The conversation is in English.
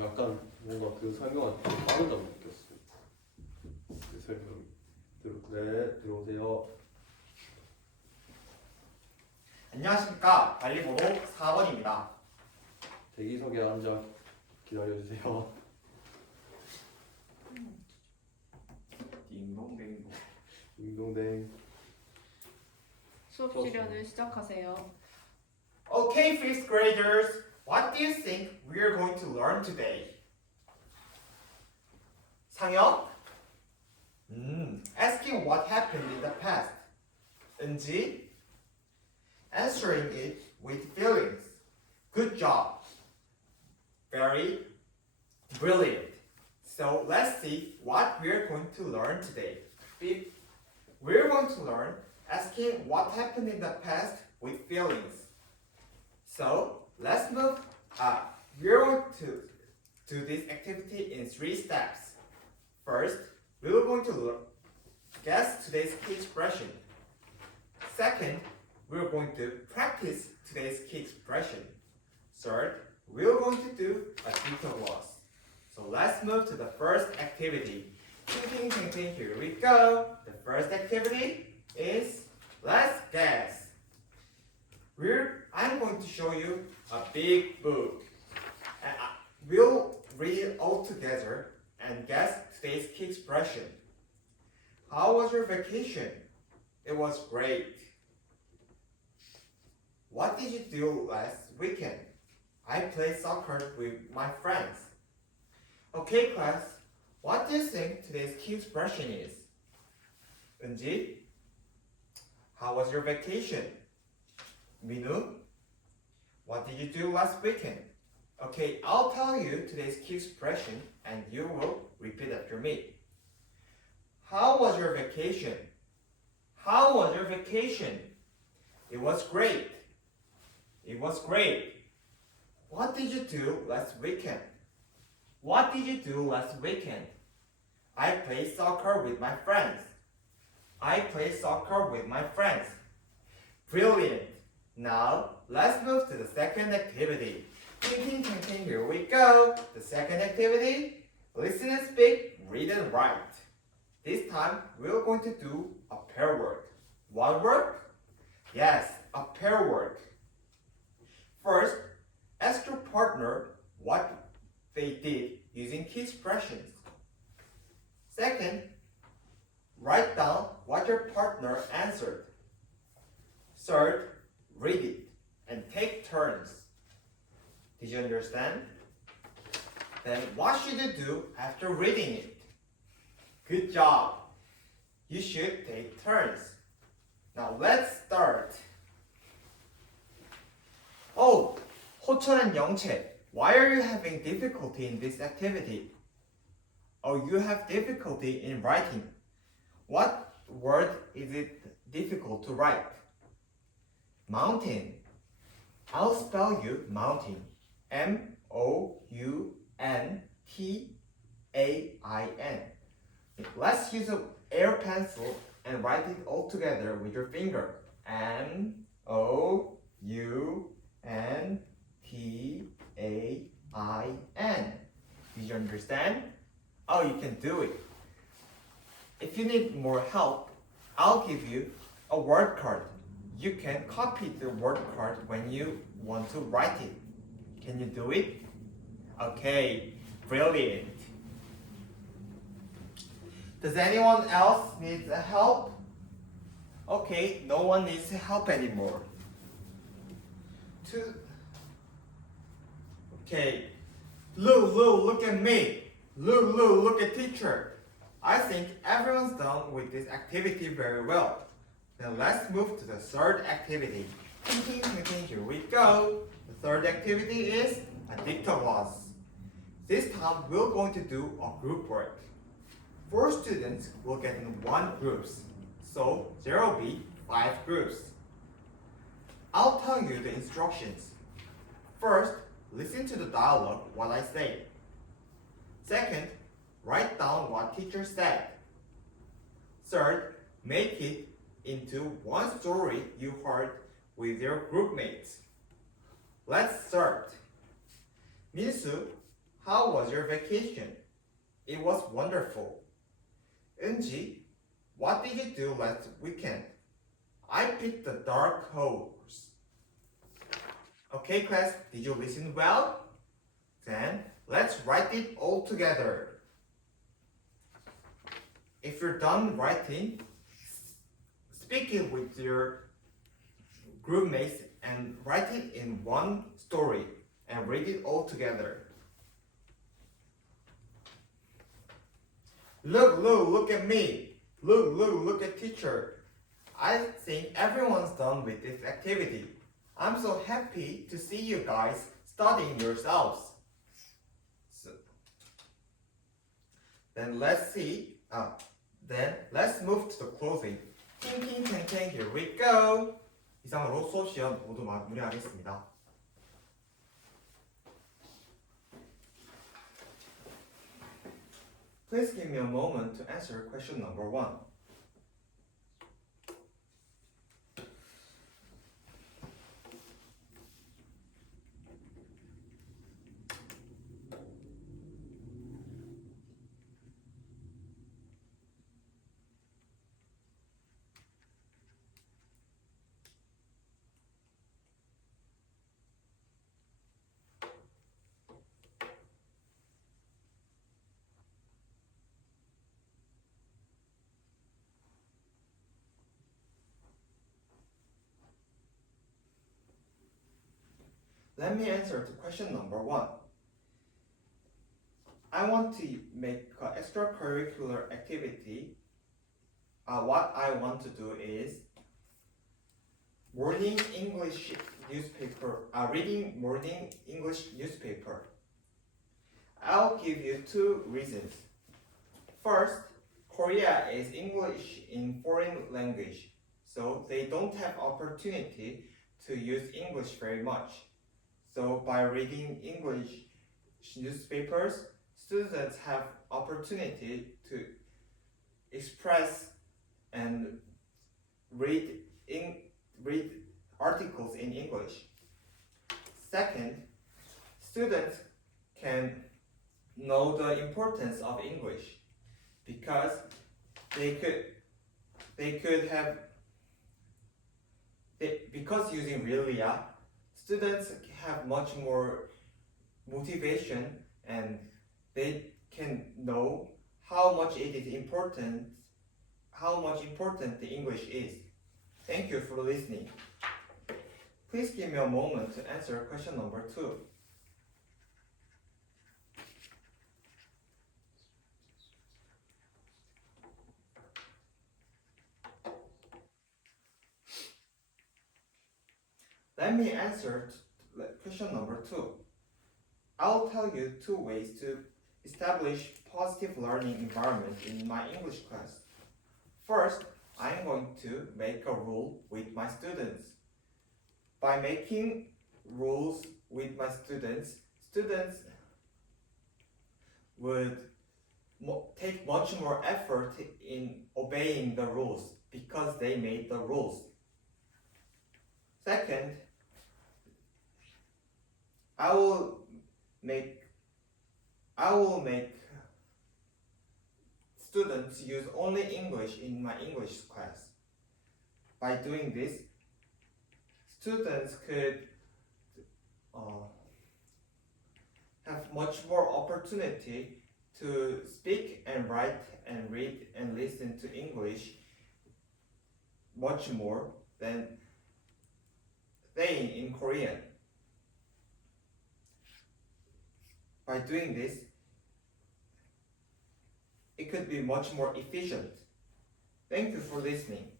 약간 뭔가 그 설명이 좀 빠르다고 느꼈어. 그 설명이. 네, 들어오세요. 안녕하십니까. 관리번호 4번입니다. 대기석에 앉아 기다려주세요. 딩동댕. 딩동댕. 수업 시간을 시작하세요. Okay, fifth graders, what do you think we are going to learn today? 상혁? Asking what happened in the past. 은지? Answering it with feelings. Good job. Very brilliant. So let's see what we're going to learn today. We're going to learn asking what happened in the past with feelings. So let's move up. We're going to do this activity in 3 steps. First, we're going to guess today's key expression. Second, we're going to practice today's key expression. Third, we're going to do a detail loss. So let's move to the first activity. Ting, ting, ting, ting, here we go. The first activity is let's guess. I'm going to show you a big book. And we'll read it all together and guess today's key expression. How was your vacation? It was great. What did you do last weekend? I played soccer with my friends. Okay, class. What do you think today's key expression is? 은지? How was your vacation? Minu? What did you do last weekend? Okay, I'll tell you today's key expression and you will repeat after me. How was your vacation? How was your vacation? It was great. It was great. What did you do last weekend? What did you do last weekend? I played soccer with my friends. I played soccer with my friends. Brilliant. Now, let's move to the second activity. Ting, ting, ting, ting, here we go. The second activity, listen and speak, read and write. This time, we're going to do a pair work. What work? Yes, a pair work. First, ask your partner what they did using key expressions. Second, write down what your partner answered. Third, read it and take turns. Did you understand? Then what should you do after reading it? Good job. You should take turns. Now let's start. Oh, 호철 and 영채, why are you having difficulty in this activity? Oh, you have difficulty in writing. What word is it difficult to write? Mountain. I'll spell you mountain. M-O-U-N-T-A-I-N. Let's use an air pencil and write it all together with your finger. M-O-U-N-T-A-I-N. Did you understand? Oh, you can do it. If you need more help, I'll give you a word card. You can copy the word card when you want to write it. Can you do it? Okay, brilliant. Does anyone else need help? Okay, no one needs help anymore. Okay, Lou, look at me. Lou, look at teacher. I think everyone's done with this activity very well. Then let's move to the third activity. Here we go. The third activity is a dictogloss. This time we're going to do a group work. 4 students will get in 1 groups, so there will be 5 groups. I'll tell you the instructions. First, listen to the dialogue while I say. Second, write down what teacher said. Third, make it into one story you heard with your group mates. Let's start. 민수, how was your vacation? It was wonderful. 은지, what did you do last weekend? I picked the dark horse. Okay, class, did you listen well? Then let's write it all together. If you're done writing, speak it with your group mates and write it in one story and read it all together. Look at me. Look at teacher. I think everyone's done with this activity. I'm so happy to see you guys studying yourselves. Then let's move to the closing. 팅팅탱탱, here we go. 이상으로 수업 시간 모두 마무리하겠습니다. Please give me a moment to answer question number 1. Let me answer to question number 1. I want to make an extracurricular activity. What I want to do is reading English newspaper. I'll give you 2 reasons. First, Korea is English in foreign language, so they don't have opportunity to use English very much. So by reading English newspapers, students have opportunity to express and read articles in English. Second, students can know the importance of English because because using Realia, students have much more motivation and they can know how much important the English is. Thank you for listening. Please give me a moment to answer question number 2. Let me answer question number 2. I'll tell you 2 ways to establish positive learning environment in my English class. First, I'm going to make a rule with my students. By making rules with my students would take much more effort in obeying the rules because they made the rules. Second, I will make students use only English in my English class. By doing this, students could have much more opportunity to speak and write and read and listen to English much more than staying in Korean. By doing this, it could be much more efficient. Thank you for listening.